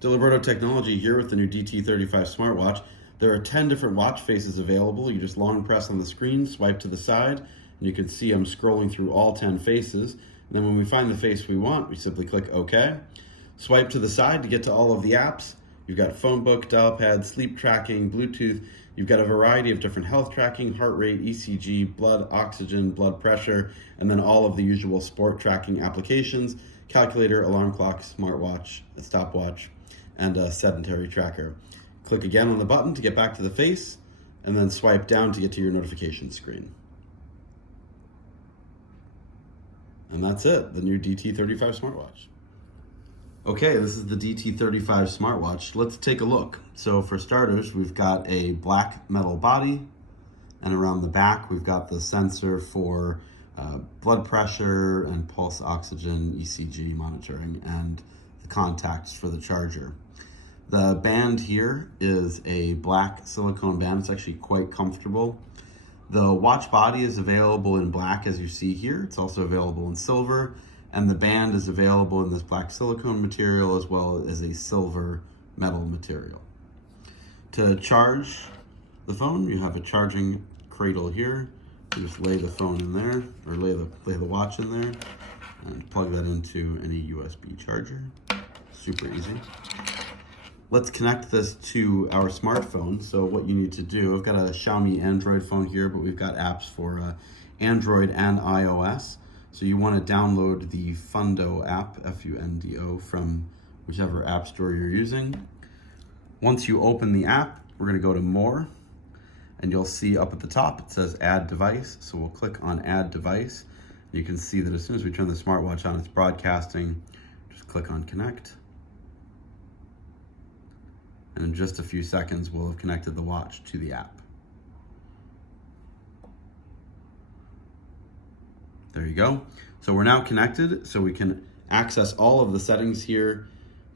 Diliberto technology here with the new DT35 smartwatch. There are 10 different watch faces available. You just long press on the screen, swipe to the side, and you can see I'm scrolling through all 10 faces. And then when we find the face we want, we simply click OK. Swipe to the side to get to all of the apps. You've got phone book, dial pad, sleep tracking, Bluetooth. You've got a variety of different health tracking, heart rate, ECG, blood oxygen, blood pressure, and then all of the usual sport tracking applications, calculator, alarm clock, smartwatch, a stopwatch, and a sedentary tracker. Click again on the button to get back to the face, and then swipe down to get to your notification screen. And that's it, the new DT35 smartwatch. Okay, this is the DT35 smartwatch. Let's take a look. So for starters, we've got a black metal body, and around the back, we've got the sensor for blood pressure and pulse oxygen, ECG monitoring, and the contacts for the charger. The band here is a black silicone band. It's actually quite comfortable. The watch body is available in black, as you see here. It's also available in silver, and the band is available in this black silicone material as well as a silver metal material. To charge the phone, you have a charging cradle here. You just lay the phone in there, or lay the watch in there, and plug that into any USB charger. Super easy. Let's connect this to our smartphone. So what you need to do, I've got a Xiaomi Android phone here, but we've got apps for Android and iOS. So you want to download the Fundo app, F-U-N-D-O, from whichever app store you're using. Once you open the app, we're going to go to More, and you'll see up at the top it says Add Device. So we'll click on Add Device. You can see that as soon as we turn the smartwatch on, it's broadcasting. Just click on Connect. And in just a few seconds, we'll have connected the watch to the app. There you go. So we're now connected, so we can access all of the settings here.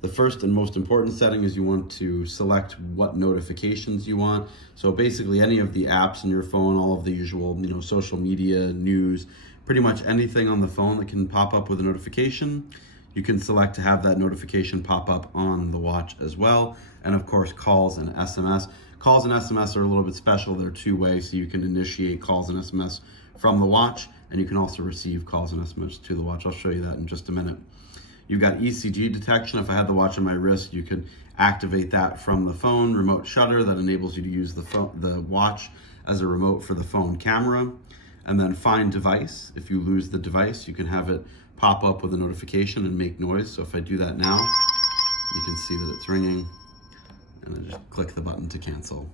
The first and most important setting is you want to select what notifications you want. So basically any of the apps in your phone, all of the usual, social media, news, pretty much anything on the phone that can pop up with a notification, you can select to have that notification pop up on the watch as well. And of course, calls and SMS. Calls and SMS are a little bit special. They're two-way, so you can initiate calls and SMS from the watch, and you can also receive calls and SMS to the watch. I'll show you that in just a minute. You've got ECG detection. If I had the watch on my wrist, you could activate that from the phone. Remote shutter, that enables you to use the watch as a remote for the phone camera. And then find device. If you lose the device, you can have it pop up with a notification and make noise. So if I do that now, you can see that it's ringing, and then just click the button to cancel.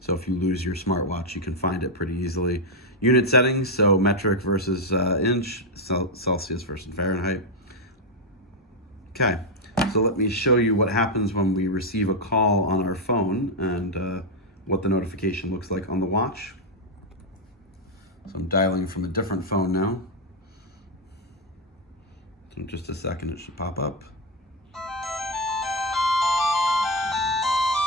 So if you lose your smartwatch, you can find it pretty easily. Unit settings, so metric versus inch, Celsius versus Fahrenheit. Okay, so let me show you what happens when we receive a call on our phone and what the notification looks like on the watch. So I'm dialing from a different phone now. So in just a second, it should pop up.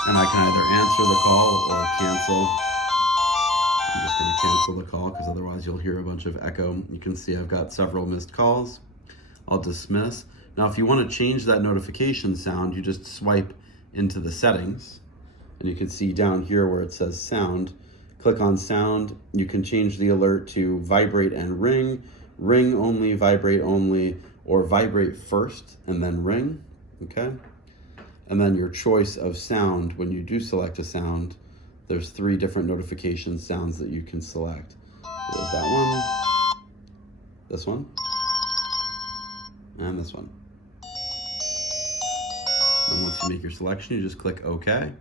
And I can either answer the call or cancel. I'm just going to cancel the call because otherwise you'll hear a bunch of echo. You can see I've got several missed calls. I'll dismiss. Now, if you want to change that notification sound, you just swipe into the settings. And you can see down here where it says sound. Click on sound. You can change the alert to vibrate and ring, ring only, vibrate only, or vibrate first and then ring. Okay? And then your choice of sound, when you do select a sound, there's 3 different notification sounds that you can select. There's that one, this one, and this one. And once you make your selection, you just click OK. And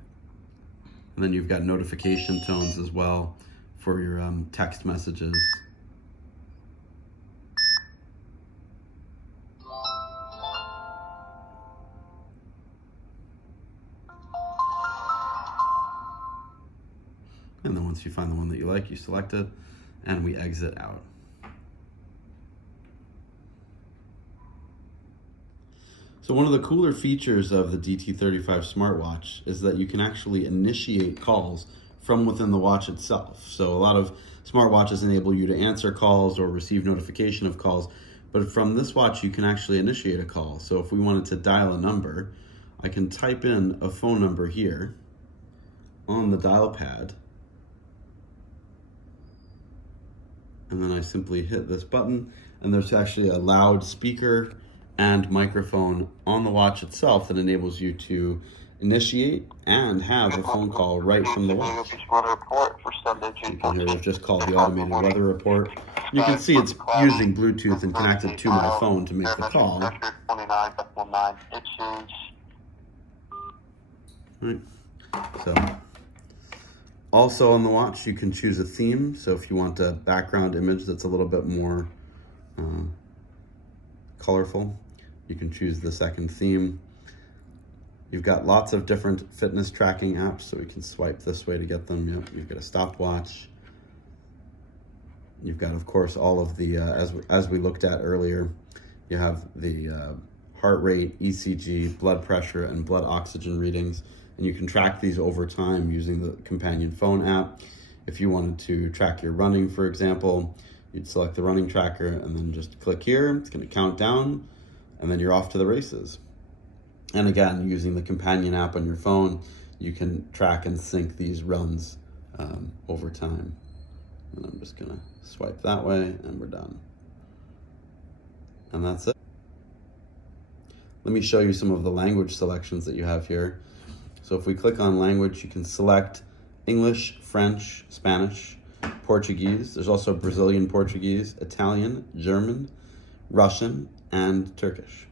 then you've got notification tones as well for your text messages. And then once you find the one that you like, you select it, and we exit out. So one of the cooler features of the DT35 smartwatch is that you can actually initiate calls from within the watch itself. So a lot of smartwatches enable you to answer calls or receive notification of calls, but from this watch you can actually initiate a call. So if we wanted to dial a number, I can type in a phone number here on the dial pad, and then I simply hit this button, and there's actually a loudspeaker and microphone on the watch itself that enables you to initiate and have a phone call right from the watch. You can hear we've just called the automated weather report. You can see it's using Bluetooth and connected to my phone to make the call. Right. So, also on the watch, you can choose a theme. So if you want a background image that's a little bit more colorful, you can choose the second theme. You've got lots of different fitness tracking apps, so we can swipe this way to get them. Yep, you've got a stopwatch. You've got, of course, all of the, as we looked at earlier, you have the heart rate, ECG, blood pressure, and blood oxygen readings. And you can track these over time using the companion phone app. If you wanted to track your running, for example, you'd select the running tracker and then just click here. It's going to count down, and then you're off to the races. And again, using the companion app on your phone, you can track and sync these runs over time. And I'm just gonna swipe that way, and we're done. And that's it. Let me show you some of the language selections that you have here. So if we click on language, you can select English, French, Spanish, Portuguese. There's also Brazilian Portuguese, Italian, German, Russian, and Turkish.